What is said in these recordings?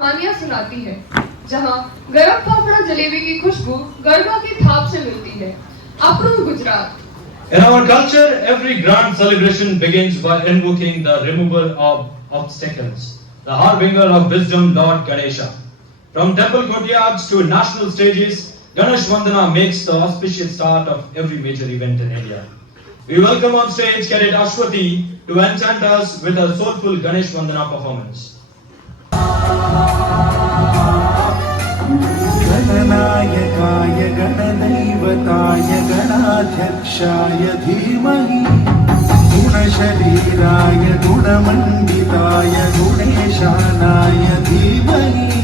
कहानियां सुनाती है, जहां गरम फाफड़ा जलेबी की खुशबू गरबा की थाप से मिलती है। अपनों Gujarat. In our culture, every grand celebration begins by invoking the remover of obstacles, the harbinger of wisdom, Lord Ganesha. From temple courtyards to national stages, Ganesh Vandana makes the auspicious start of every major event in India. We welcome on stage Cadet Ashwati to enchant us with her soulful Ganesh Vandana performance. गणनायकाय गणदैवताय गणाध्यक्षाय धीमहि गुणशरीराय गुणमण्डिताय गुणेशानाय धीमहि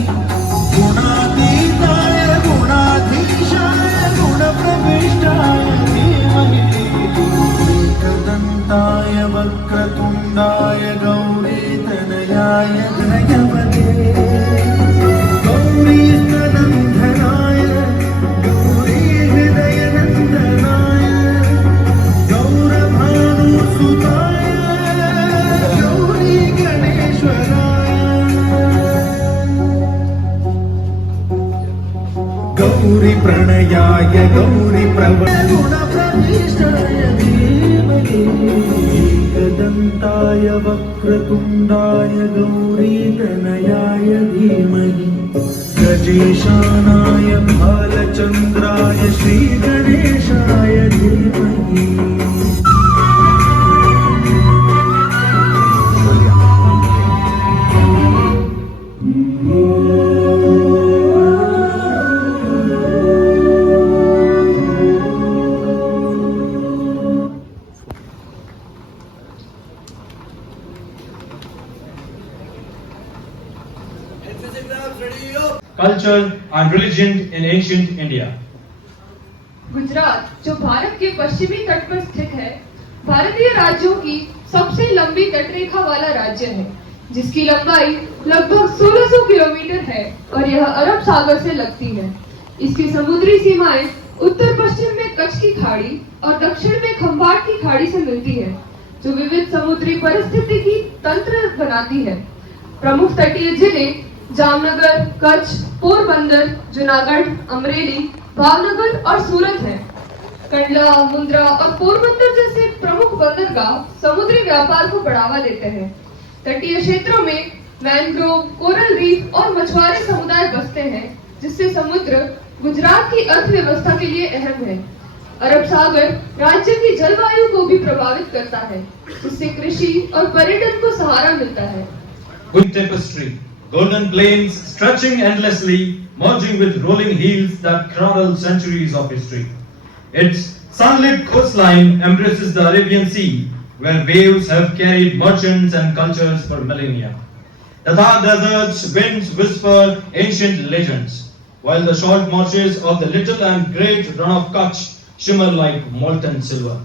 गुणातीताय गुणाधीशाय गुणप्रविष्टाय धीमहि एकदन्ताय वक्रतुण्डाय गौरीतनयाय धनयवदे गौरी प्रणयाय गौरी गुणप्रविष्टाय धीमहि एकदन्ताय वक्रतुण्डाय गौरीतनयाय धीमहि गजेशानाय भालचन्द्राय श्रीगणेशाय धीमहि Culture and religion in ancient India. Gujarat, जो भारत के पश्चिमी तट पर स्थित है, भारतीय राज्यों की सबसे लंबी तटरेखा वाला राज्य है, जिसकी लंबाई लगभग 1600 किलोमीटर है और यह अरब सागर से लगती है। इसकी समुद्री सीमाएं उत्तर पश्चिम में कच्छ की खाड़ी और दक्षिण में खंभात की खाड़ी से मिलती है, जो विविध समुद्री परिस्थितिकी तंत्र बनाती है। प्रमुख तटीय जिले जामनगर, कच्छ, पोरबंदर, जूनागढ़, अमरेली, भावनगर और सूरत है। कंडला, मुंद्रा और पोरबंदर जैसे प्रमुख बंदरगाह समुद्री व्यापार को बढ़ावा देते हैं। तटीय क्षेत्रों में मैंग्रोव, कोरल रीफ और मछुआरे समुदाय बसते हैं, जिससे समुद्र गुजरात की अर्थव्यवस्था के लिए अहम है। अरब सागर राज्य की जलवायु को भी प्रभावित करता है, जिससे कृषि और पर्यटन को सहारा मिलता है। Good tapestry, golden plains stretching endlessly, merging with rolling hills that cradle centuries of history. Its sunlit coastline embraces the Arabian Sea, where waves have carried merchants and cultures for millennia. The Thar desert's winds whisper ancient legends, while the short marshes of the little and great Run of Kutch shimmer like molten silver.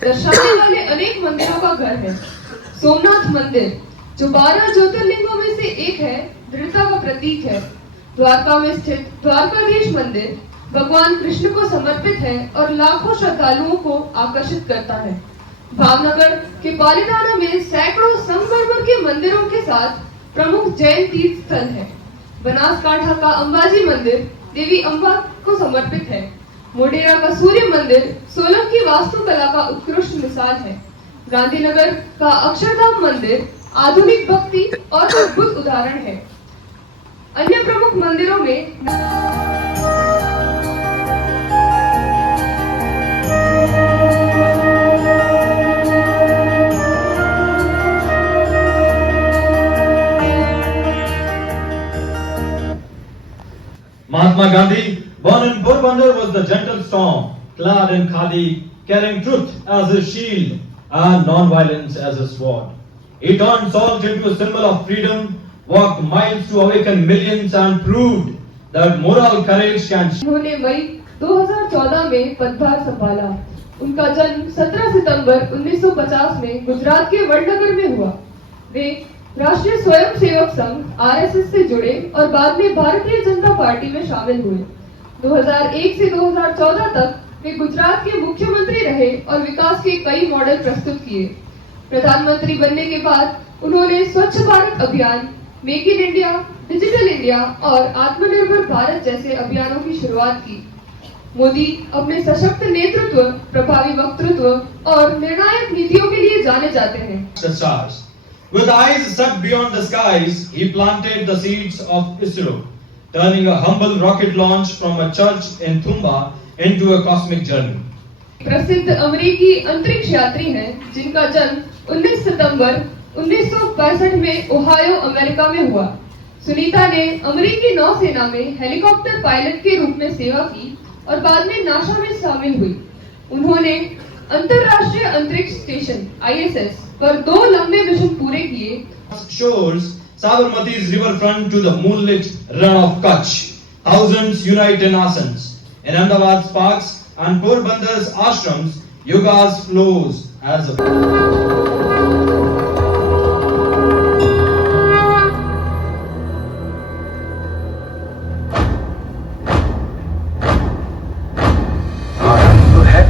दर्शाने वाले अनेक मंदिरों का घर है। सोमनाथ मंदिर, जो 12 ज्योतिर्लिंगों में से एक है, दृढ़ता का प्रतीक है। द्वारका में स्थित द्वारकाधीश मंदिर भगवान कृष्ण को समर्पित है और लाखों श्रद्धालुओं को आकर्षित करता है। भावनगर के पालीताना में सैकड़ों संगमरमर के मंदिरों के साथ प्रमुख जैन तीर्थ स्थल है। बनासकांठा का अंबाजी मंदिर देवी अंबा को समर्पित है। मोढेरा का सूर्य मंदिर सोलंकी वास्तुकला का उत्कृष्ट मिसाल है। गांधीनगर का अक्षरधाम मंदिर आधुनिक भक्ति और अद्भुत उदाहरण है। अन्य प्रमुख मंदिरों में Mahatma Gandhi, born in Porbandar, was the gentle storm, clad in khadi, carrying truth as a shield and non-violence as a sword. He turned salt into a symbol of freedom, walked miles to awaken millions, and proved that moral courage can. उन्होंने मई 2014 में पदभार संभाला। उनका जन्म 17 सितंबर 1950 में गुजरात के वडनगर में हुआ। वे राष्ट्रीय स्वयंसेवक संघ आरएसएस से जुड़े और बाद में भारतीय जनता पार्टी में शामिल हुए। 2001 से 2014 तक वे गुजरात के मुख्यमंत्री रहे और विकास के कई मॉडल प्रस्तुत किए। प्रधानमंत्री बनने के बाद उन्होंने स्वच्छ भारत अभियान, make in India, digital India और आत्मनिर्भर भारत जैसे अभियानों की शुरुआत की। मोदी अपने सशक्त नेतृत्व, प्रभावी वक्तृत्व और निर्णायक नीतियों के लिए जाने जाते हैं। The stars. With eyes set beyond the skies, he planted the seeds of ISRO, turning a humble rocket launch from a church in Thumba into a cosmic journey. प्रसिद्ध अमेरिकी अंतरिक्ष यात्री हैं जिनका जन्म 19 सितंबर 1965 में ओहायो, अमेरिका में हुआ। सुनीता ने अमेरिकी नौसेना में हेलीकॉप्टर पायलट के रूप में सेवा की और बाद में नासा में शामिल हुई। उन्होंने अंतरराष्ट्रीय अंतरिक्ष स्टेशन ISS पर 2 लंबे मिशन पूरे किए। Shores Sabarmati's riverfront to the moonlit run of Kutch. Thousands unite in asanas. In Ahmedabad's parks and Porbandar's ashrams, yoga's flows as a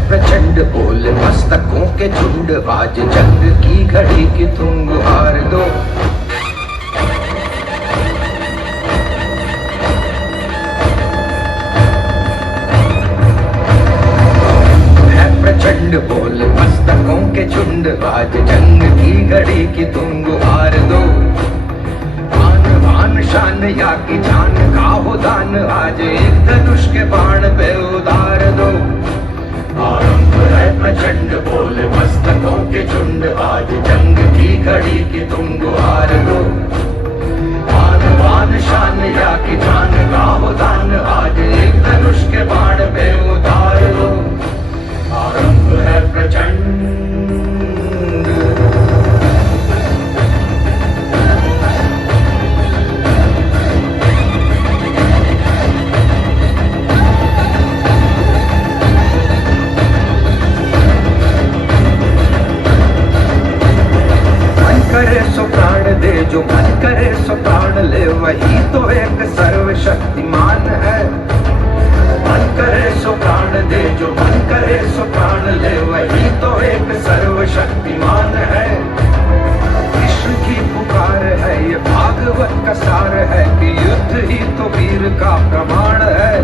प्रचंड बोल मस्तकों के झुंड, आज जंग की घड़ी की तुम गुहार दो। है प्रचंड बोल मस्तकों के झुंड, आज जंग की घड़ी की तुम गुहार दो। आन बान शान या की जान का हो दान, आज एक धनुष के बाण पे उतार दो। आरंभ है प्रचंड बोल मस्तकों के झुंड, आज जंग की घड़ी की तुम गुहार दो। आन बान शान या की जान का हो दान, आज एक धनुष के बाण पे उतार दो। आरंभ है प्रचंड। करे सो प्राण दे, जो मन करे सो प्राण ले, वही तो एक सर्वशक्तिमान है। मन करे सो प्राण दे, जो मन करे सो प्राण ले, वही तो एक सर्वशक्तिमान है। कृष्ण की पुकार है, ये भागवत का सार है कि युद्ध ही तो वीर का प्रमाण है।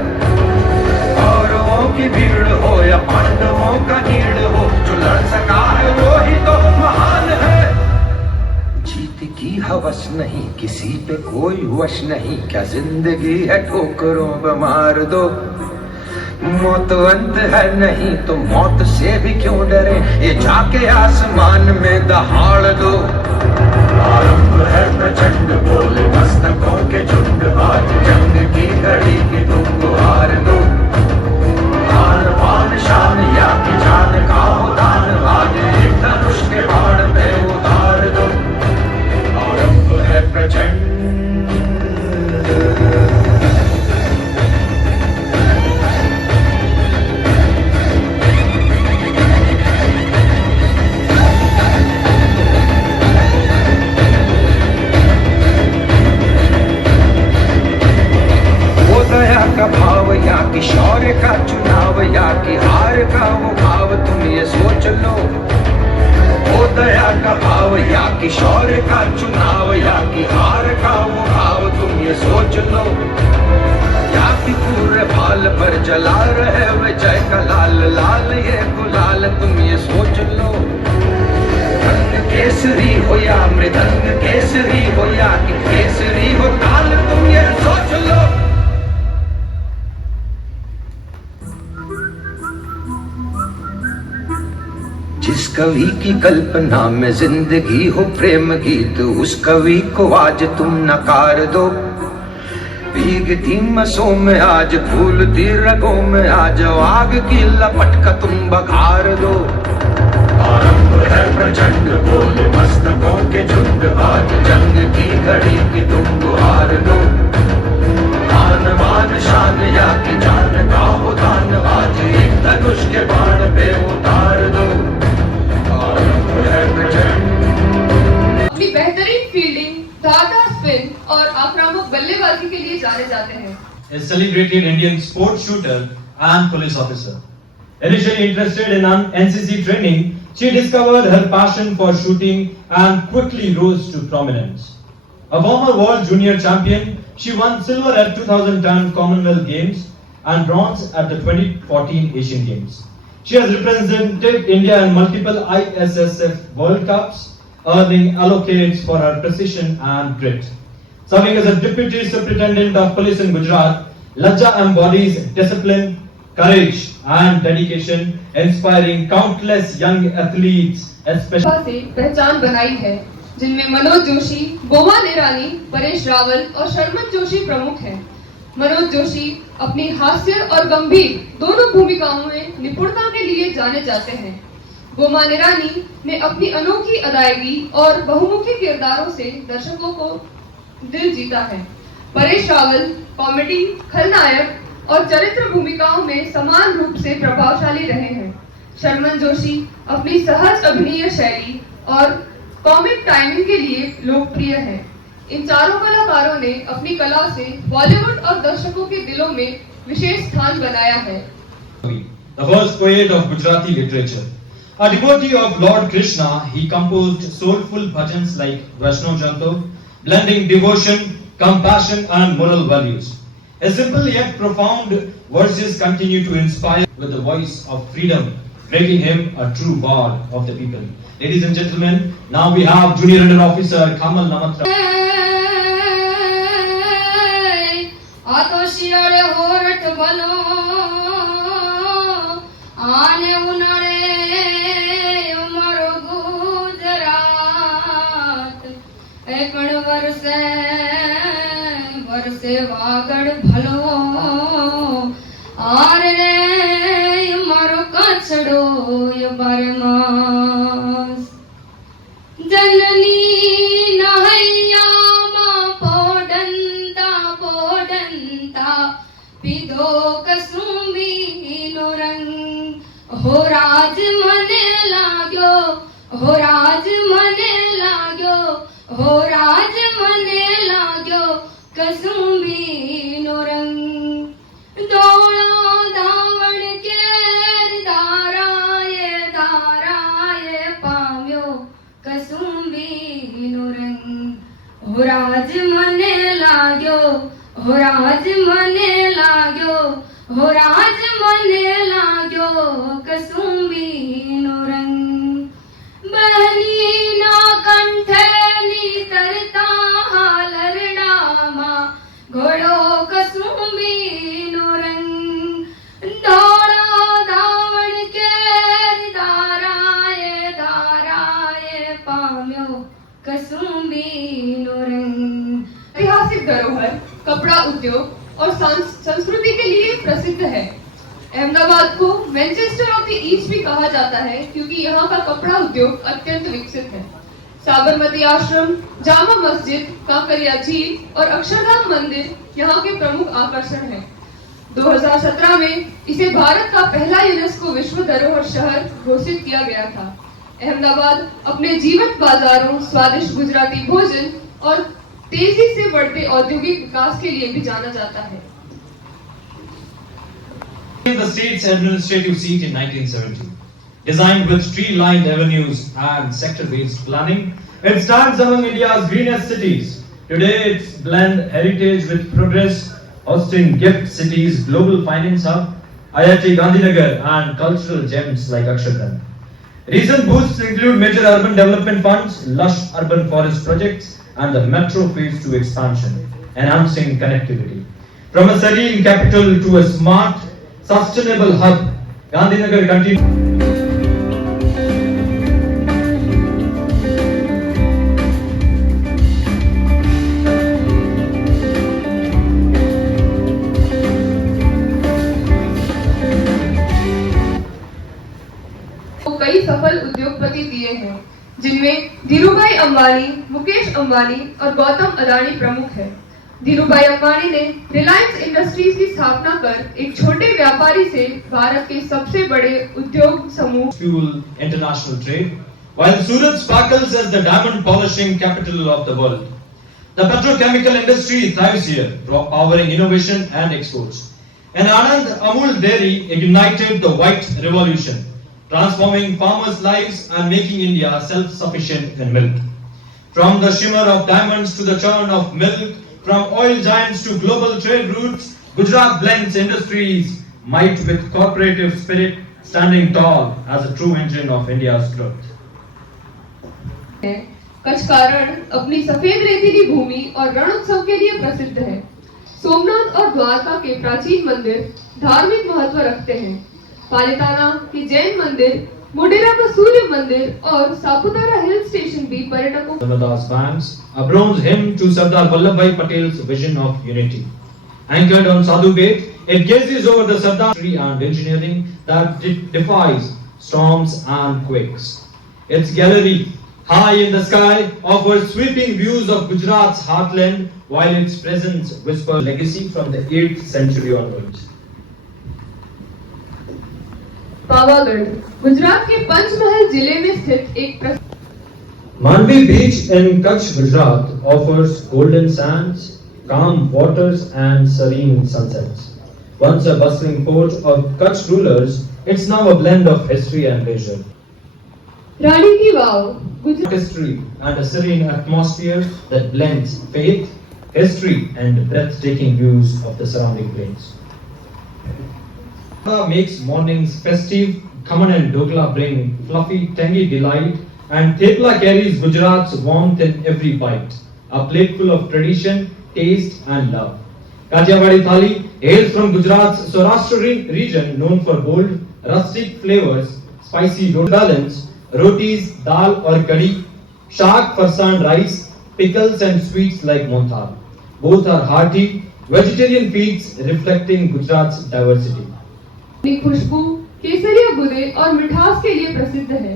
कौरवों की भीड़ हो या पांडवों का नीड़ हो, जो लड़ सका है वो ही तो महान है। जीत की हवस नहीं, किसी पे कोई वश नहीं, क्या जिंदगी है ठोकरों पे मार दो। मौत अंत है नहीं तो मौत से भी क्यों डरे, ये जाके आसमान में दहाड़ दो। आरंभ है प्रचंड बोल मस्तकों के झुंड, आज जंग की घड़ी की तुम गुहार दो। आन बान शान या की जान का हो दान, आज एक धनुष के बाण पे उतार दो। आरंभ है प्रचंड। वो दया का भाव या कि शौर्य का चुनाव, या कि हार का वो भाव तुम ये सोच लो। वो दया का भाव या कि शौर्य का चुनाव, या कि हार का वो भाव तुम ये सोच लो। या कि पूरे भाल पर जला रहे विजय का लाल लाल ये गुलाल तुम ये सोच लो। रंग केसरी हो या मृदंग केसरी हो, या कि केसरी हो ताल तुम ये सोच लो। जिस कवि की कल्पना में जिंदगी हो प्रेम गीत, उस कवि को आज तुम नकार दो। भीगती मसों में आज फूलती रगों में आज आग की लपट का तुम बघार दो। आरंभ है प्रचंड बोल मस्तकों के झुंड, आज जंग की घड़ी की तुम गुहार दो। आन बान शान या की जान का हो दान, आज एक धनुष के बाण पे उतार दो। अपनी बेहतरीन फील्डिंग, धारदार स्पिन और आक्रामक बल्लेबाजी के लिए जाने जाते हैं। A celebrated Indian sports shooter and police officer. Initially interested in NCC training, she discovered her passion for shooting and quickly rose to prominence. A former world junior champion, she won silver at 2010 Commonwealth Games and bronze at the 2014 Asian Games. She has represented India in multiple ISSF World Cups, earning allocates for her precision and grit. Serving as a Deputy Superintendent of Police in Gujarat, Lajja embodies discipline, courage and dedication, inspiring countless young athletes, especially से पहचान बनाई है, जिनमें मनोज जोशी, बोमान ईरानी, परेश रावल और शर्मन जोशी प्रमुख हैं। मनोज जोशी अपनी हास्य और गंभीर दोनों भूमिकाओं में निपुणता के लिए जाने जाते हैं। बोमान ईरानी ने अपनी अनोखी अदायगी और बहुमुखी किरदारों से दर्शकों को दिल जीता है। परेश रावल कॉमेडी, खलनायक और चरित्र भूमिकाओं में समान रूप से प्रभावशाली रहे हैं। शर्मन जोशी अपनी सहज अभिनय शैली और कॉमिक टाइमिंग के लिए लोकप्रिय हैं। इन चारों कलाकारों ने अपनी कला से बॉलीवुड और दर्शकों के दिलों में विशेष स्थान बनाया है। the first poet of Gujarati literature. A devotee of Lord Krishna, he composed soulful bhajans like Vaishnav Janto, blending devotion, compassion and moral values. His simple yet profound verses continue to inspire with the voice of freedom, making him a true bard of the people. Ladies and gentlemen, now we have Junior Under Officer Kamal Namatra. शियाळे होरठ बनो आने उन्हाळे मारो गुजरात पण वर्षे वर्षे वागड़ भलो are रे मारो कछड़ो ये बरमास जननी नहैया पीधो कसुंबी नो रंग हो राज मने लाग्यो हो राज मने लाग्यो हो राज मने लाग्यो कसुंबी नो रंग दौड़ा धावण के धाराए पाम्यो कसुंबी नो रंग हो राज मने लाग्यो हो राज मने लाग्यो हो राज मने लाग्यो कसुंबी नो रंग बहनी ना कंठे नी तरता हालरडामा घोड़ो कसुंबी नो रंग दौड़ा धावण के धाराए पाम्यो कसुंबी नो रंग। ऐतिहासिक धरोहर कपड़ा उद्योग और संस्कृति के लिए प्रसिद्ध है। अहमदाबाद को मैनचेस्टर ऑफ द ईस्ट भी कहा जाता है क्योंकि यहाँ का कपड़ा उद्योग अत्यंत विकसित है। साबरमती आश्रम, जामा मस्जिद, कांकरिया झील और अक्षरधाम मंदिर यहाँ के प्रमुख आकर्षण हैं। 2017 में इसे भारत का पहला यूनेस्को विश्व धरोहर शहर घोषित किया गया था। अहमदाबाद अपने जीवंत बाजारों, स्वादिष्ट गुजराती भोजन और तेजी से बढ़ते औद्योगिक विकास के लिए भी जाना जाता है। The state's administrative seat in 1970. Designed with tree-lined avenues and sector-based planning, it stands among India's greenest cities. Today, its blend heritage with progress, hosting gift cities, global finance hub, IIT Gandhinagar, and cultural gems like Akshardham. Recent boosts include major urban development funds, lush urban forest projects, and the metro phase 2 expansion, enhancing connectivity. From a serene capital to a smart, sustainable hub, Gandhinagar continues. कई सफल उद्योगपति दिए हैं, जिनमें धीरूभाई अंबानी, मुकेश अंबानी और गौतम अदानी प्रमुख हैं। धीरूभाई अंबानी ने रिलायंस इंडस्ट्रीज की स्थापना कर एक छोटे व्यापारी से भारत के सबसे बड़े उद्योग समूह Fuel international trade, while Surat sparkles as the diamond polishing capital of the world. The petrochemical industry thrives here, powering innovation and exports. And Anand Amul Dairy ignited the white revolution, transforming farmers' lives and making India self-sufficient in milk. From the shimmer of diamonds to the churn of milk, from oil giants to global trade routes, Gujarat blends industries might with cooperative spirit, standing tall as a true engine of India's growth. Kutch का रण अपनी सफेद रेतीली भूमि और रण उत्सव के लिए प्रसिद्ध है। सोमनाथ और द्वारका के प्राचीन मंदिर धार्मिक महत्व रखते हैं। पालिताना के जैन मंदिर, मोढेरा का सूर्य मंदिर और सापुतारा हिल स्टेशन भी पर्यटकों Narmada's banks, a bronze hymn to Sardar Vallabhbhai Patel's vision of unity. Anchored on Sadhu Bet, it gazes over the Sardar tree and engineering that defies storms and quakes. Its gallery, high in the sky, offers sweeping views of Gujarat's heartland, while its presence whispers legacy from the 8th century onwards. Pavagadh Gujarat के पंचमहल जिले में स्थित एक Manvi Beach in Kutch, Gujarat offers golden sands, calm waters and serene sunsets. Once a bustling port of Kutch rulers, it's now a blend of history and leisure. रानी की वाव Gujarat History and a serene atmosphere that blends faith, history and breathtaking views of the surrounding plains. Makes mornings festive, Khaman and Dokla bring fluffy, tangy delight, and Thepla carries Gujarat's warmth in every bite, a plateful of tradition, taste and love. Kathiawadi Thali hails from Gujarat's Saurashtra region, known for bold, rustic flavors, spicy balance, rotis, dal or curry, shak, farsan rice, pickles and sweets like monthar. Both are hearty, vegetarian feasts reflecting Gujarat's diversity. अपनी खुशबू, केसरिया गुदे और मिठास के लिए प्रसिद्ध है।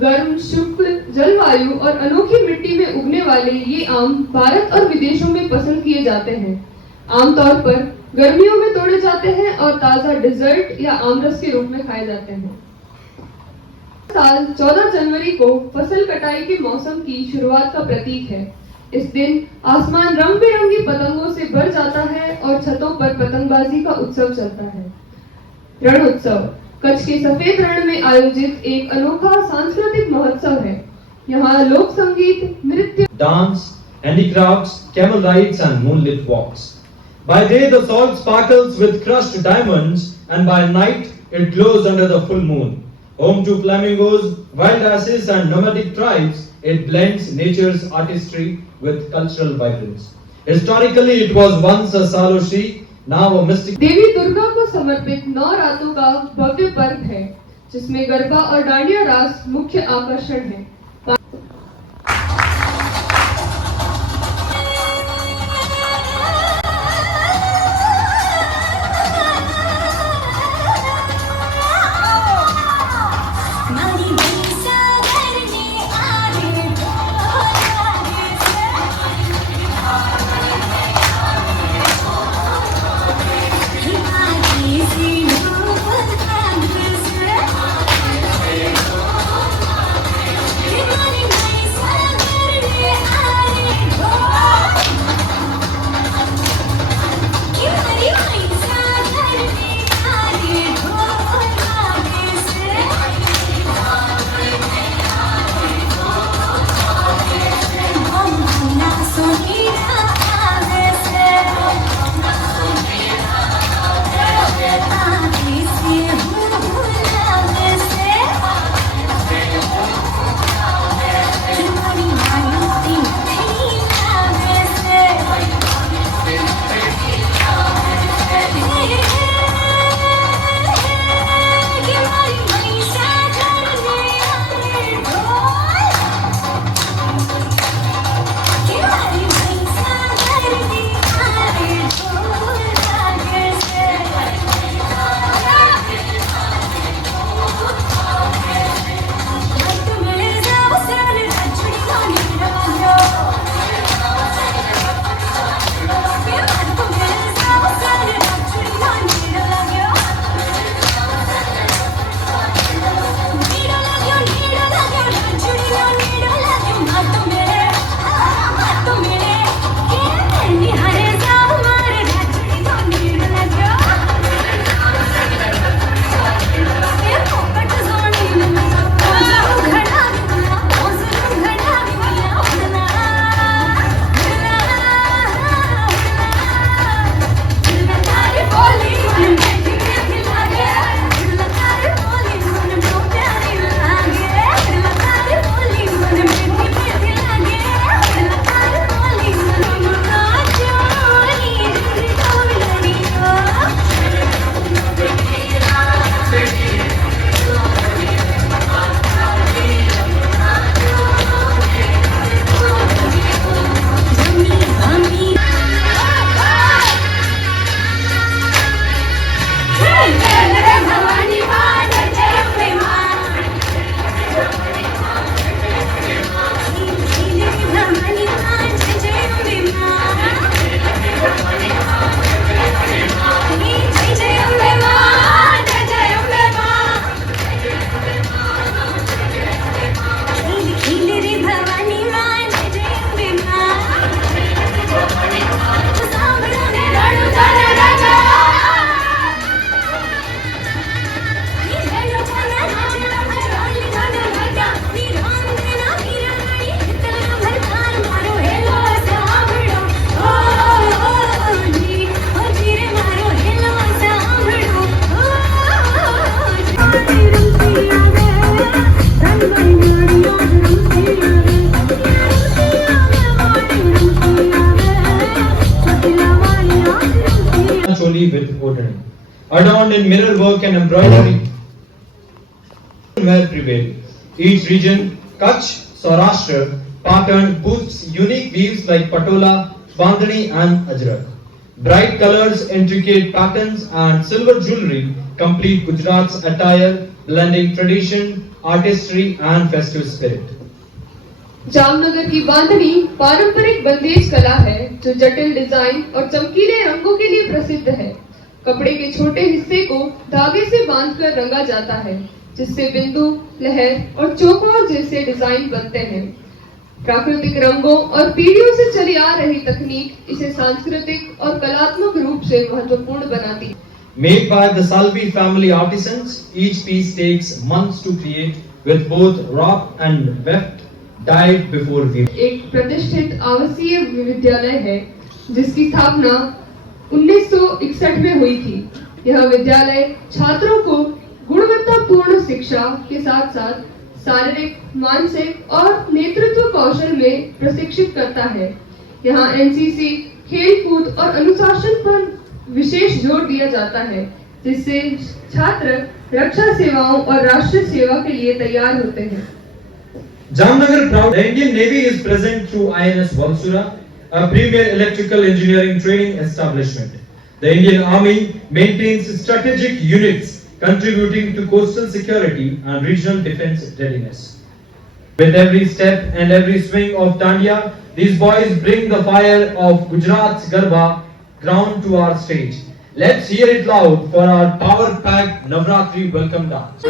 गर्म, शुष्क जलवायु और अनोखी मिट्टी में उगने वाले ये आम भारत और विदेशों में पसंद किए जाते हैं। आमतौर पर गर्मियों में तोड़े जाते हैं और ताजा डिजर्ट या आमरस के रूप में खाए जाते हैं। साल 14 जनवरी को फसल कटाई के मौसम की शुरुआत का प्रतीक है। इस दिन आसमान रंग बिरंगी पतंगों से भर जाता है और छतों पर पतंगबाजी का उत्सव चलता है। रण उत्सव कच्छ के सफेद रण में आयोजित एक अनोखा सांस्कृतिक महोत्सव है। यहाँ लोक संगीत, नृत्य, Dance, handicrafts, camel rides and moonlit walks. By day the salt sparkles with crushed diamonds and by night it glows under the full moon. Home to flamingos, wild asses and nomadic tribes, it blends nature's artistry with cultural vibrance. Historically it was once a saloshi, now a mystic. देवी दुर्गा को समर्पित 9 रातों का भव्य पर्व है, जिसमें गरबा और डांडिया रास मुख्य आकर्षण है। with odorant. Adorned in mirror work and embroidery, wear prevail. Each region, Kutch, Saurashtra, pattern boasts unique weaves like patola, bandhani and ajrak. Bright colors, intricate patterns and silver jewelry complete Gujarat's attire, blending tradition, artistry and festive spirit. Jamnagar की बांधनी पारंपरिक बंदेज कला है जो जटिल design और चमकीले रंगों के लिए प्रसिद्ध है। कपड़े के छोटे हिस्से को धागे से बांधकर रंगा जाता है जिससे बिंदु, लहर और चौकोर जैसे डिजाइन बनते हैं। प्राकृतिक रंगों और पीढ़ियों से चली आ रही तकनीक इसे सांस्कृतिक और कलात्मक रूप से महत्वपूर्ण बनाती है। Made by the Salvi family artisans, each piece takes months to create with both wrought and weft dyed before weaving. एक प्रतिष्ठित आवासीय विद्यालय है जिसकी स्थापना 1961 में हुई थी। यह विद्यालय छात्रों को गुणवत्तापूर्ण शिक्षा के साथ साथ शारीरिक, मानसिक और नेतृत्व कौशल में प्रशिक्षित करता है। यहाँ एनसीसी, खेल कूद और अनुशासन पर विशेष जोर दिया जाता है जिससे छात्र रक्षा सेवाओं और राष्ट्र सेवा के लिए तैयार होते हैं। Jamnagar proud. The Indian Navy is present through INS Valsura, a premier electrical engineering training establishment. The Indian Army maintains strategic units contributing to coastal security and regional defense readiness. With every step and every swing of Dandiya, these boys bring the fire of Gujarat's Garba ground to our stage. Let's hear it loud for our power-packed Navratri welcome dance.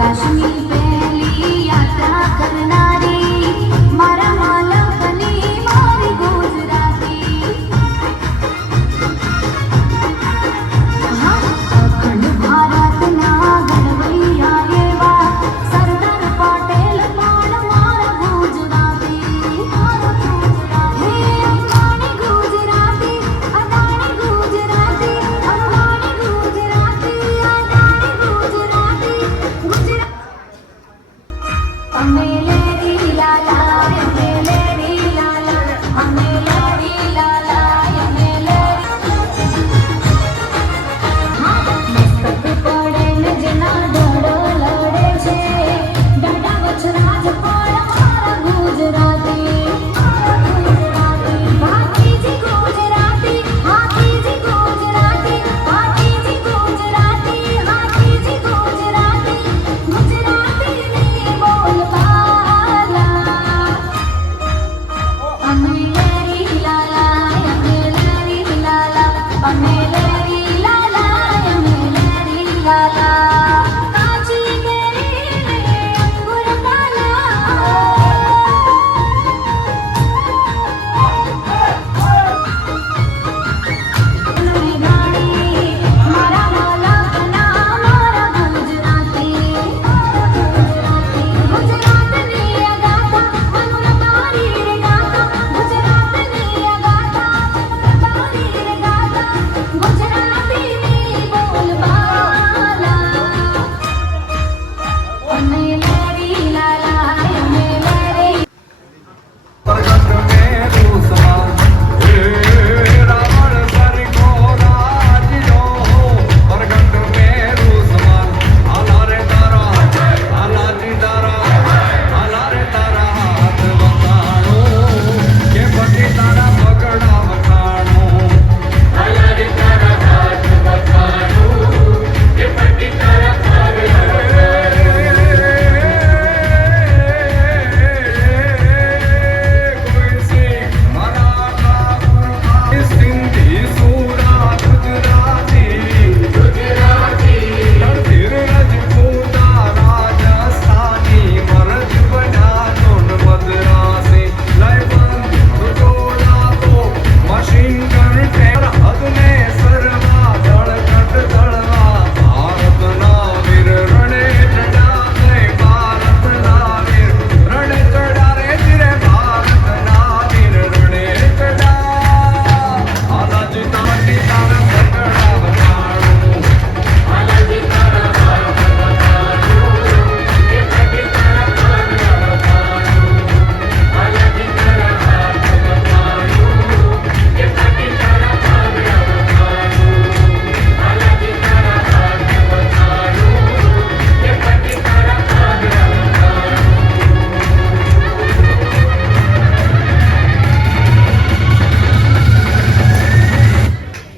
Kashmir